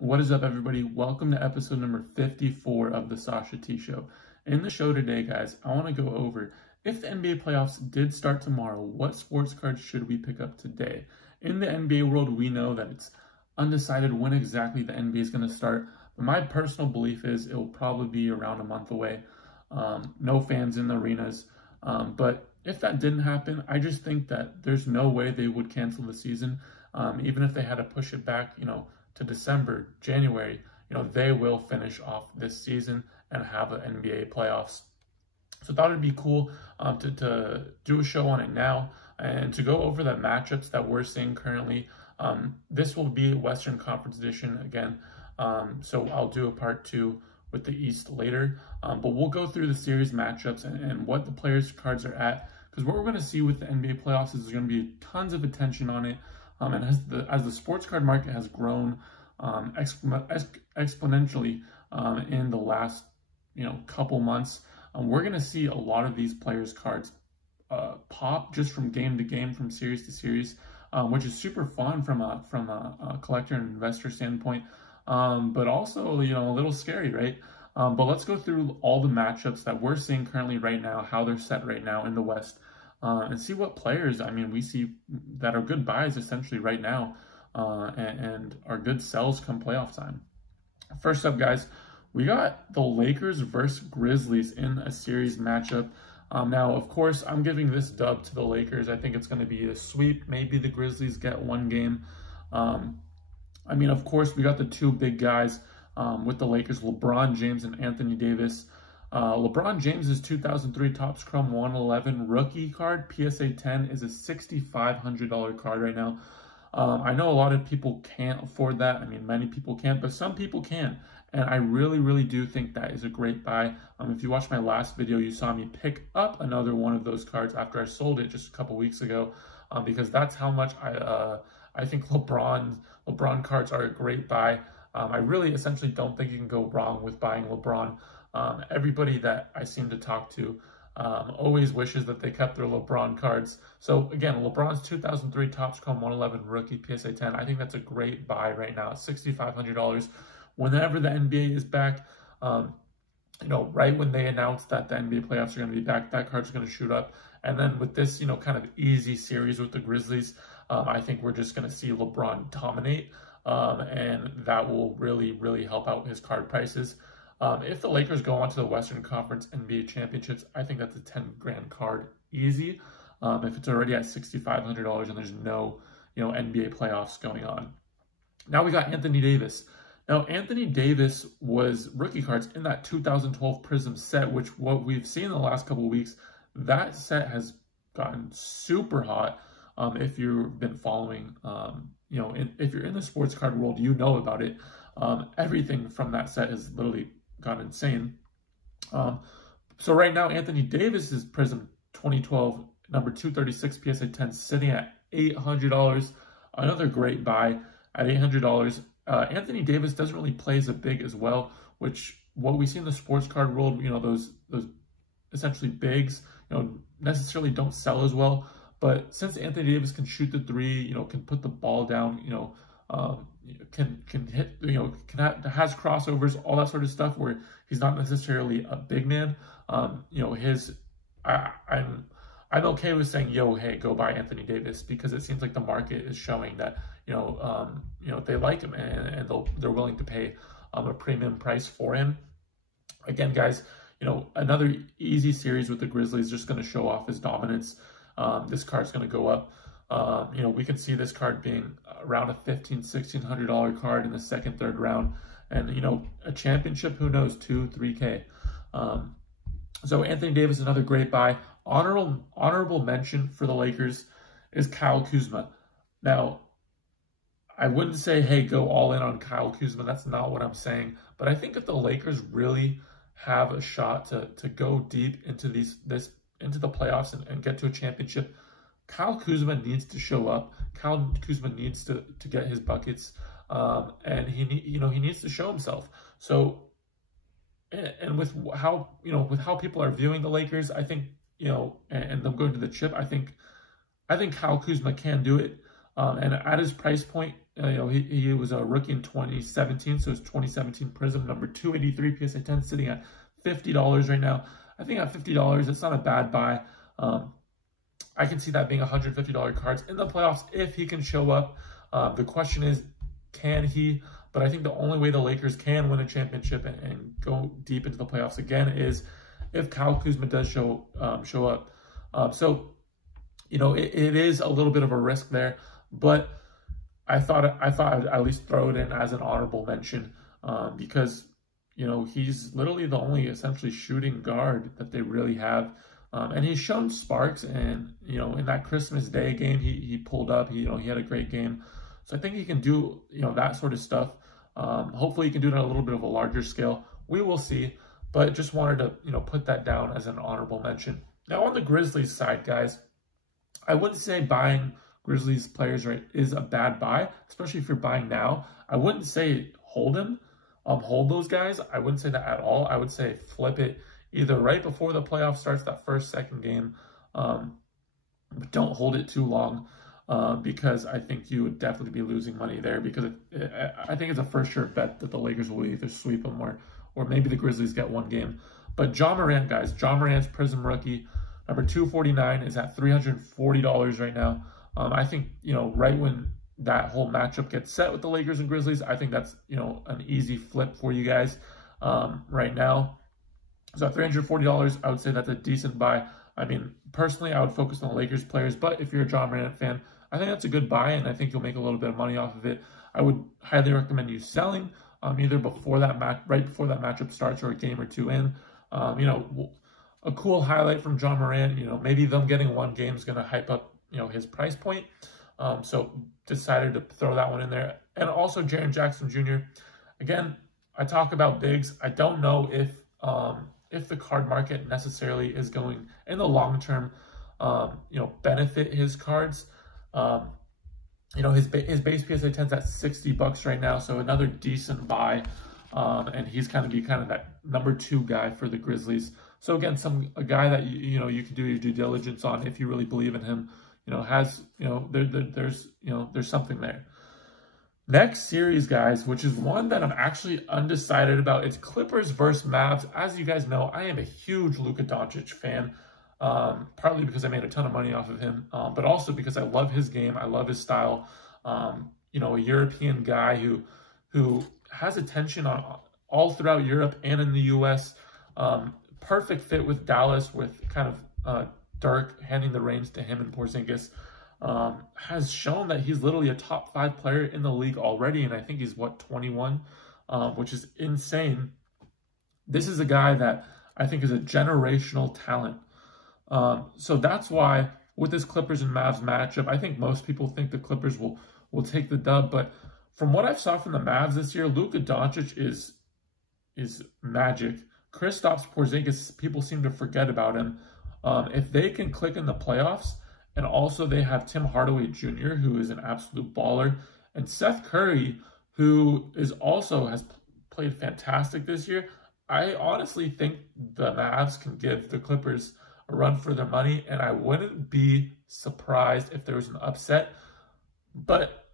What is up, everybody? Welcome to episode number 54 of the Sasha T Show. In the show today, guys, I want to go over if the NBA playoffs did start tomorrow, what sports cards should we pick up today? In the NBA world, we know that it's undecided when exactly the NBA is going to start, but my personal belief is it will probably be around a month away. No fans in the arenas, but if that didn't happen, I just think that there's no way they would cancel the season, even if they had to push it back, to December, January, they will finish off this season and have an NBA playoffs. So I thought it'd be cool to do a show on it now and to go over the matchups that we're seeing currently. This will be a Western Conference edition again, so I'll do a part 2 with the East later. But we'll go through the series matchups and what the players' cards are at, because what we're going to see with the NBA playoffs is there's going to be tons of attention on it. And as the sports card market has grown exponentially in the last couple months, we're going to see a lot of these players' cards pop just from game to game, from series to series, which is super fun from a collector and investor standpoint, but also a little scary, right? But let's go through all the matchups that we're seeing currently right now, how they're set right now in the West. And see what players, we see that are good buys essentially right now and are good sells come playoff time. First up, guys, we got the Lakers versus Grizzlies in a series matchup. Now, of course, I'm giving this dub to the Lakers. I think it's going to be a sweep. Maybe the Grizzlies get one game. Of course, we got the two big guys with the Lakers, LeBron James and Anthony Davis. LeBron James's 2003 Topps Chrome 111 rookie card, PSA 10, is a $6,500 card right now. I know a lot of people can't afford that. Many people can't, but some people can. And I really, really do think that is a great buy. If you watched my last video, you saw me pick up another one of those cards after I sold it just a couple weeks ago, because that's how much I think LeBron cards are a great buy. I really essentially don't think you can go wrong with buying LeBron. Everybody that I seem to talk to always wishes that they kept their LeBron cards. So again, LeBron's 2003 Topps Chrome 111 rookie PSA 10, I think that's a great buy right now at $6,500. Whenever the NBA is back, right when they announce that the NBA playoffs are going to be back, that card's going to shoot up. And then with this, kind of easy series with the Grizzlies, I think we're just going to see LeBron dominate, and that will really, really help out his card prices. If the Lakers go on to the Western Conference NBA Championships, I think that's a 10 grand card easy. If it's already at $6,500 and there's no, NBA playoffs going on. Now we got Anthony Davis. Now, Anthony Davis was rookie cards in that 2012 Prism set, which what we've seen in the last couple of weeks, that set has gotten super hot. If you've been following, if you're in the sports card world, you know about it. Everything from that set has literally gone insane. So right now, Anthony Davis's Prism 2012 number 236 PSA 10 sitting at $800. Another great buy at $800. Anthony Davis doesn't really play as a big as well, which what we see in the sports card world, those essentially bigs, necessarily don't sell as well. But since Anthony Davis can shoot the three, can put the ball down, can hit, has crossovers, all that sort of stuff, where he's not necessarily a big man. I'm okay with saying, hey, go buy Anthony Davis, because it seems like the market is showing that, they like him and they're willing to pay a premium price for him. Again, guys, another easy series with the Grizzlies, just going to show off his dominance. This card's going to go up. We can see this card being around a $1,500, $1,600 card in the second, third round. And, a championship, who knows, 2, 3K. So Anthony Davis, another great buy. Honorable mention for the Lakers is Kyle Kuzma. Now, I wouldn't say, hey, go all in on Kyle Kuzma. That's not what I'm saying. But I think if the Lakers really have a shot to go deep into into the playoffs and get to a championship, Kyle Kuzma needs to show up. Kyle Kuzma needs to get his buckets, and he needs to show himself. So, and with how people are viewing the Lakers, I think and them going to the chip, I think Kyle Kuzma can do it. And at his price point, he was a rookie in 2017, so his 2017 Prism number 283 PSA 10 sitting at $50 right now. I think at $50, it's not a bad buy. I can see that being $150 cards in the playoffs if he can show up. The question is, can he? But I think the only way the Lakers can win a championship and go deep into the playoffs again is if Kyle Kuzma does show up. So, it is a little bit of a risk there, but I thought I'd at least throw it in as an honorable mention because, he's literally the only essentially shooting guard that they really have. And he's shown sparks, and, in that Christmas Day game, he pulled up, he had a great game. So I think he can do, that sort of stuff. Hopefully he can do it on a little bit of a larger scale. We will see, but just wanted to, put that down as an honorable mention. Now on the Grizzlies side, guys, I wouldn't say buying Grizzlies players is a bad buy, especially if you're buying now. I wouldn't say hold him, hold those guys. I wouldn't say that at all. I would say flip it either right before the playoff starts, that second game, but don't hold it too long because I think you would definitely be losing money there because I think it's a for sure bet that the Lakers will either sweep them or maybe the Grizzlies get one game. But Ja Morant, guys, Ja Morant's Prism rookie, number 249 is at $340 right now. I think, right when that whole matchup gets set with the Lakers and Grizzlies, I think that's, an easy flip for you guys right now. So at $340, I would say that's a decent buy. I mean, personally, I would focus on the Lakers players, but if you're a Ja Morant fan, I think that's a good buy, and I think you'll make a little bit of money off of it. I would highly recommend you selling either before that right before that matchup starts or a game or two in. A cool highlight from Ja Morant, maybe them getting one game is going to hype up, his price point. So decided to throw that one in there. And also Jaren Jackson Jr. Again, I talk about bigs. I don't know if the card market necessarily is going in the long term, benefit his cards. His base PSA 10's at $60 right now, so another decent buy. And he's kind of that number 2 guy for the Grizzlies. So again, a guy that you can do your due diligence on if you really believe in him. There's something there. Next series, guys, which is one that I'm actually undecided about. It's Clippers versus Mavs. As you guys know, I am a huge Luka Doncic fan, partly because I made a ton of money off of him, but also because I love his game. I love his style. A European guy who has attention all throughout Europe and in the U.S. Perfect fit with Dallas, with kind of Dirk handing the reins to him and Porzingis. Has shown that he's literally a top 5 player in the league already, and I think he's, 21, which is insane. This is a guy that I think is a generational talent. So that's why with this Clippers and Mavs matchup, I think most people think the Clippers will take the dub, but from what I've saw from the Mavs this year, Luka Doncic is magic. Kristaps Porzingis, people seem to forget about him. If they can click in the playoffs, and also they have Tim Hardaway Jr., who is an absolute baller, and Seth Curry, who has played fantastic this year. I honestly think the Mavs can give the Clippers a run for their money, and I wouldn't be surprised if there was an upset. But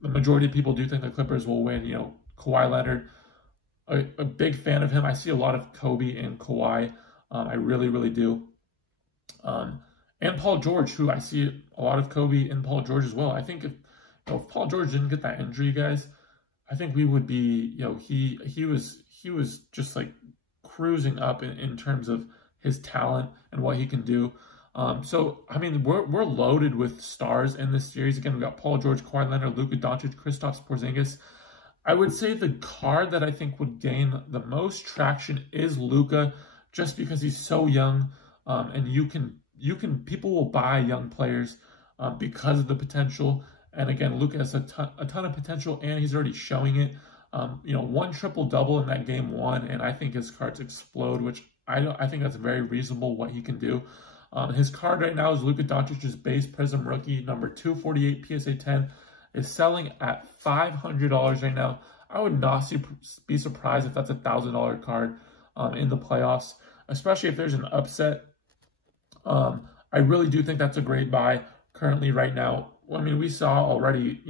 the majority of people do think the Clippers will win. Kawhi Leonard, a big fan of him. I see a lot of Kobe and Kawhi. I really, really do. And Paul George, who I see a lot of Kobe and Paul George as well. I think if Paul George didn't get that injury, guys, I think we would be, he was just like cruising up in terms of his talent and what he can do. So, I mean, we're loaded with stars in this series. Again, we got Paul George, Kawhi Leonard, Luka Doncic, Kristaps Porzingis. I would say the card that I think would gain the most traction is Luka, just because he's so young, and people will buy young players because of the potential. And again, Luka has a ton of potential, and he's already showing it. 1 triple-double in that game 1, and I think his cards explode, which I think that's very reasonable what he can do. His card right now is Luka Doncic's base Prism rookie, number 248 PSA 10, is selling at $500 right now. I would not be surprised if that's a $1,000 card in the playoffs, especially if there's an upset. I really do think that's a great buy currently right now. I mean, we saw already,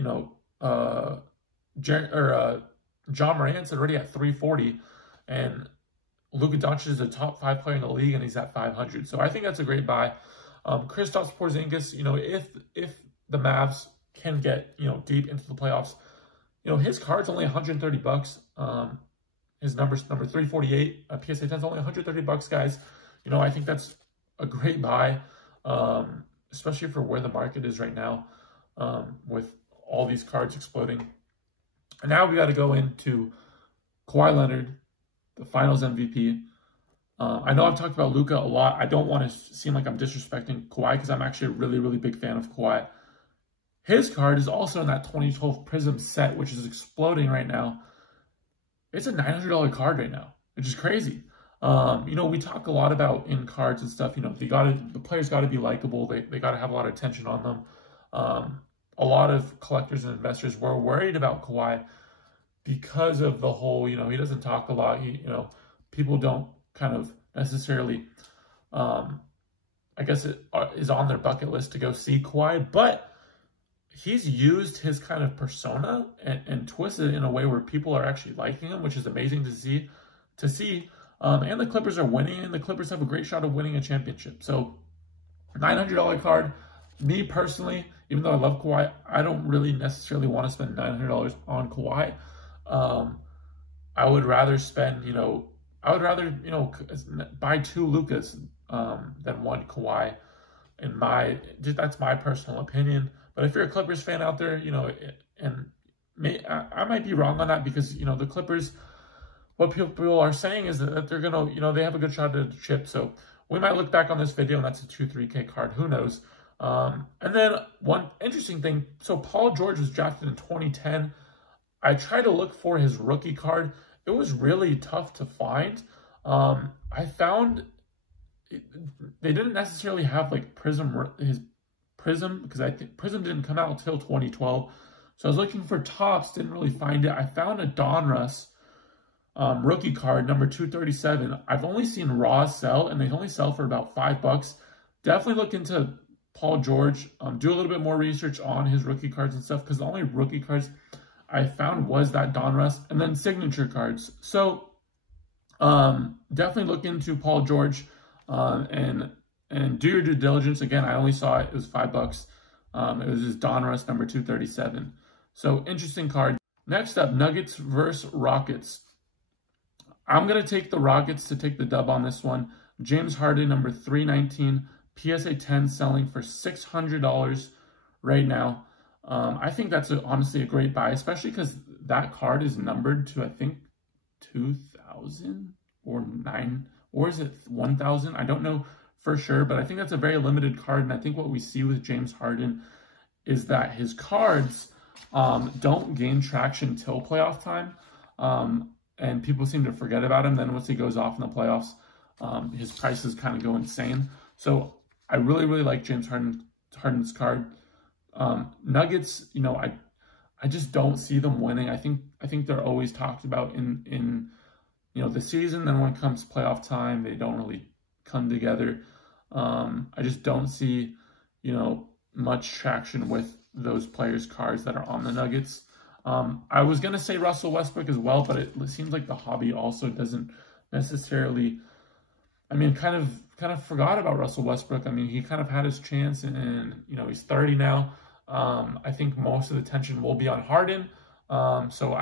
John Morant's already at 340, and Luka Doncic is a top 5 player in the league, and he's at 500. So I think that's a great buy. Kristaps Porzingis, if the Mavs can get, deep into the playoffs, his card's only $130. His number 348, PSA 10 is only $130, guys. I think that's a great buy, especially for where the market is right now, with all these cards exploding. And now we got to go into Kawhi Leonard, the Finals MVP. I know I've talked about Luka a lot. I don't want to seem like I'm disrespecting Kawhi because I'm actually a really, really big fan of Kawhi. His card is also in that 2012 Prism set, which is exploding right now. It's a $900 card right now, which is crazy. We talk a lot about in cards and stuff. The players got to be likable. They got to have a lot of attention on them. A lot of collectors and investors were worried about Kawhi because of the whole, he doesn't talk a lot. People don't kind of necessarily, I guess it is on their bucket list to go see Kawhi, but he's used his kind of persona and twisted it in a way where people are actually liking him, which is amazing to see. And the Clippers are winning, and the Clippers have a great shot of winning a championship. So $900 card. Me personally, even though I love Kawhi, I don't really necessarily want to spend $900 on Kawhi. I would rather spend, buy 2 Lukas than 1 Kawhi. That's my personal opinion. But if you're a Clippers fan out there, I might be wrong on that because, the Clippers, what people are saying is that they're going to, they have a good shot at the chip. So we might look back on this video and that's a 2-3K card. Who knows? And then one interesting thing. So Paul George was drafted in 2010. I tried to look for his rookie card. It was really tough to find. I found they didn't necessarily have like his Prism, because I think Prism didn't come out until 2012. So I was looking for tops, didn't really find it. I found a Donruss rookie card, number 237. I've only seen Raws sell, and they only sell for about $5. Definitely look into Paul George. Do a little bit more research on his rookie cards and stuff, because the only rookie cards I found was that Donruss, and then signature cards. So definitely look into Paul George and do your due diligence. Again, I only saw it was $5. It was his Donruss number 237. So interesting card. Next up, Nuggets versus Rockets. I'm going to take the Rockets to take the dub on this one. James Harden, number 319, PSA 10 selling for $600 right now. I think that's honestly a great buy, especially because that card is numbered to, I think, 2,000 or 9, or is it 1,000? I don't know for sure, but I think that's a very limited card. And I think what we see with James Harden is that his cards don't gain traction till playoff time. And people seem to forget about him. Then once he goes off in the playoffs, his prices kind of go insane. So I really, really like James Harden's card. Nuggets, I just don't see them winning. I think they're always talked about in the season. Then when it comes to playoff time, they don't really come together. I just don't see, much traction with those players' cards that are on the Nuggets. I was going to say Russell Westbrook as well, but it seems like the hobby also doesn't necessarily, kind of forgot about Russell Westbrook. he kind of had his chance and he's 30 now. I think most of the attention will be on Harden. So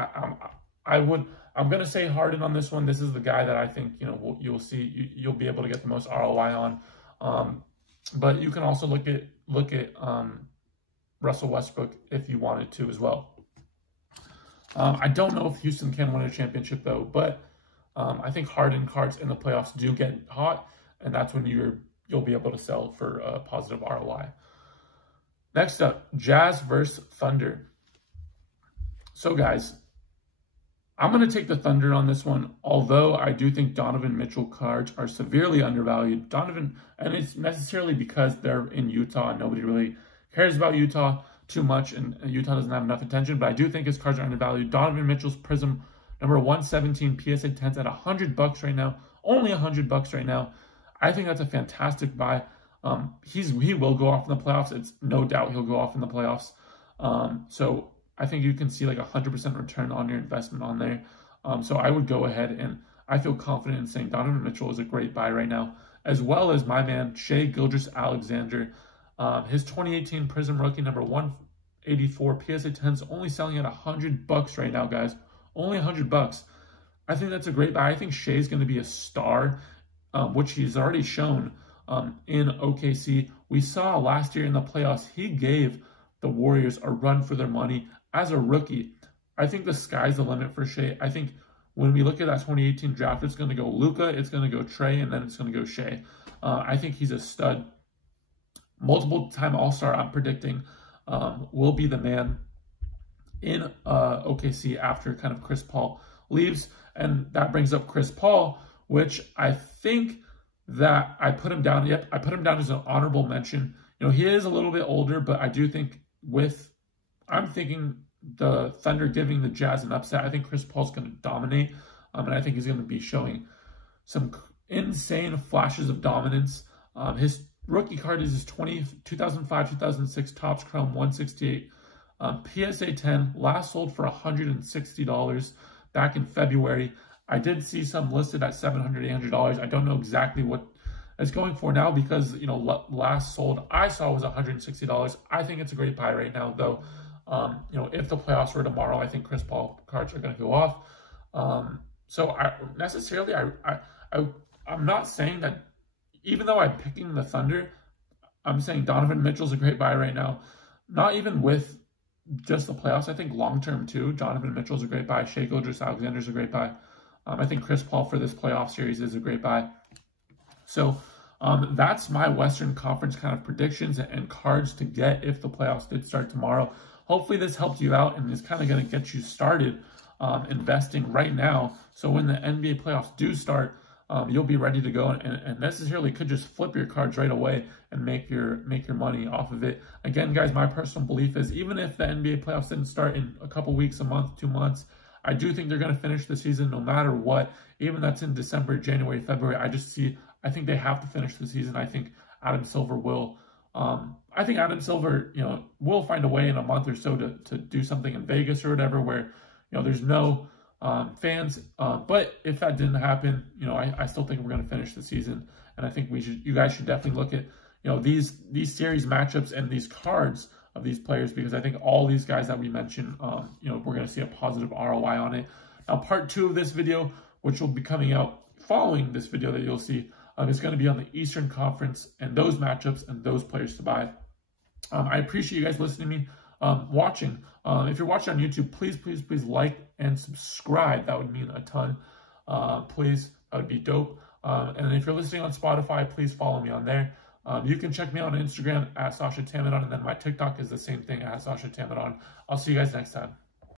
I'm going to say Harden on this one. This is the guy that I think, you'll see, you'll be able to get the most ROI on. But you can also look at Russell Westbrook if you wanted to as well. I don't know if Houston can win a championship though, but I think Harden cards in the playoffs do get hot, and that's when you'll be able to sell for a positive ROI. Next up, Jazz versus Thunder. So guys, I'm going to take the Thunder on this one, although I do think Donovan Mitchell cards are severely undervalued. And it's necessarily because they're in Utah and nobody really cares about Utah too much, and Utah doesn't have enough attention, but I do think his cards are undervalued. Donovan Mitchell's Prism number 117 PSA 10s at $100 right now, only $100 right now. I think that's a fantastic buy. He will go off in the playoffs. It's no doubt he'll go off in the playoffs. So I think you can see like 100% return on your investment on there. So I would go ahead, and I feel confident in saying Donovan Mitchell is a great buy right now, as well as my man Shai Gilgeous-Alexander. His 2018 Prism rookie number 184 PSA 10s only selling at $100 right now, guys. Only $100. I think that's a great buy. I think Shai's going to be a star, which he's already shown in OKC. We saw last year in the playoffs, he gave the Warriors a run for their money as a rookie. I think the sky's the limit for Shai. I think when we look at that 2018 draft, it's going to go Luka, it's going to go Trey, and then it's going to go Shai. I think he's a stud. Multiple-time All-Star, I'm predicting, will be the man in OKC after kind of Chris Paul leaves. And that brings up Chris Paul, which I think that I put him down. Yep, I put him down as an honorable mention. You know, he is a little bit older, but I do think I'm thinking the Thunder giving the Jazz an upset. I think Chris Paul's going to dominate, and I think he's going to be showing some insane flashes of dominance. His rookie card is his 2005-2006 Topps Chrome 168 PSA 10, last sold for $160 back in February. I did see some listed at $700, $800. I don't know exactly what it's going for now because, you know, last sold I saw was $160. I think it's a great buy right now, though. You know, if the playoffs were tomorrow, I think Chris Paul cards are going to go off. So I'm not saying that, even though I'm picking the Thunder, I'm saying Donovan Mitchell's a great buy right now. Not even with just the playoffs. I think long-term too, Donovan Mitchell's a great buy. Shai Gilgeous-Alexander's a great buy. I think Chris Paul for this playoff series is a great buy. So that's my Western Conference kind of predictions and cards to get if the playoffs did start tomorrow. Hopefully this helped you out and is kind of going to get you started investing right now. So when the NBA playoffs do start, you'll be ready to go and necessarily could just flip your cards right away and make your money off of it. Again, guys, my personal belief is even if the NBA playoffs didn't start in a couple weeks, a month, 2 months, I do think they're going to finish the season no matter what. Even that's in December, January, February. I think they have to finish the season. I think Adam Silver will. I think Adam Silver, you know, will find a way in a month or so to do something in Vegas or whatever where, you know, there's no fans. But if that didn't happen, you know, I still think we're going to finish the season. And I think you guys should definitely look at, you know, these series matchups and these cards of these players, because I think all these guys that we mentioned, you know, we're going to see a positive ROI on it. Now, part 2 of this video, which will be coming out following this video that you'll see, is going to be on the Eastern Conference and those matchups and those players to buy. I appreciate you guys listening to me, watching. If you're watching on YouTube, please like and subscribe. That would mean a ton. Please, that would be dope. And if you're listening on Spotify, please follow me on there. You can check me out on Instagram at Sasha T, and then my TikTok is the same thing at Sasha T. I'll see you guys next time.